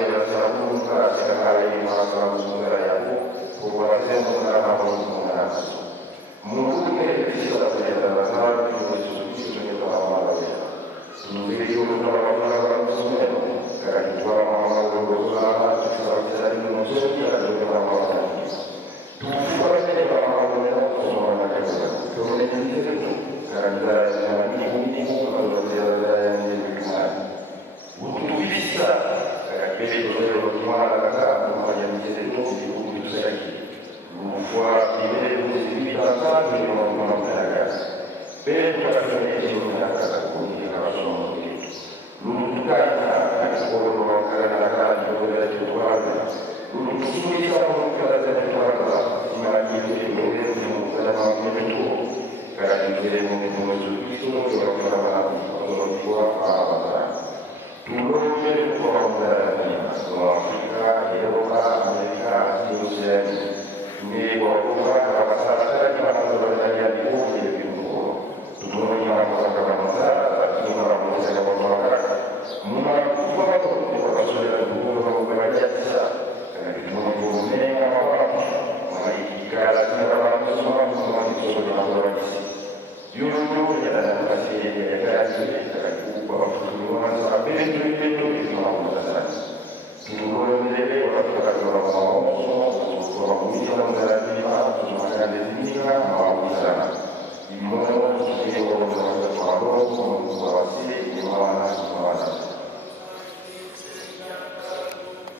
sera sabun ka sekali masa sumber yang populasi mengenai mengenai mungkin kita bisa terjadi dalam institusi yang terlalu mungkin juga orang semua karena itu orang berusaha bisa dimensi dan orang tujuan ini orang semua mereka kemudian itu karena ini kalau dia yang diberikan untuk bisa beli bagaimana kata yang menjadi itu saya membuat ide itu kita di orang mereka beli pada ini kata kunci kalau lu kita orang karena itu lu bisa mengatakan kata mana ini itu dalam itu karena itu orang buat apa dulu itu orang dari Afrika, Eropa, Amerika, Indonesia ini orang rasa-rasa kita berada di bumi di bumi dulu yang orang-orang ini orang mulai orang sudah dulu belajar bisa karena itu bumi orang kalau orang semua itu orang dulu ya masih ada bahwa itu mau dulu ini orang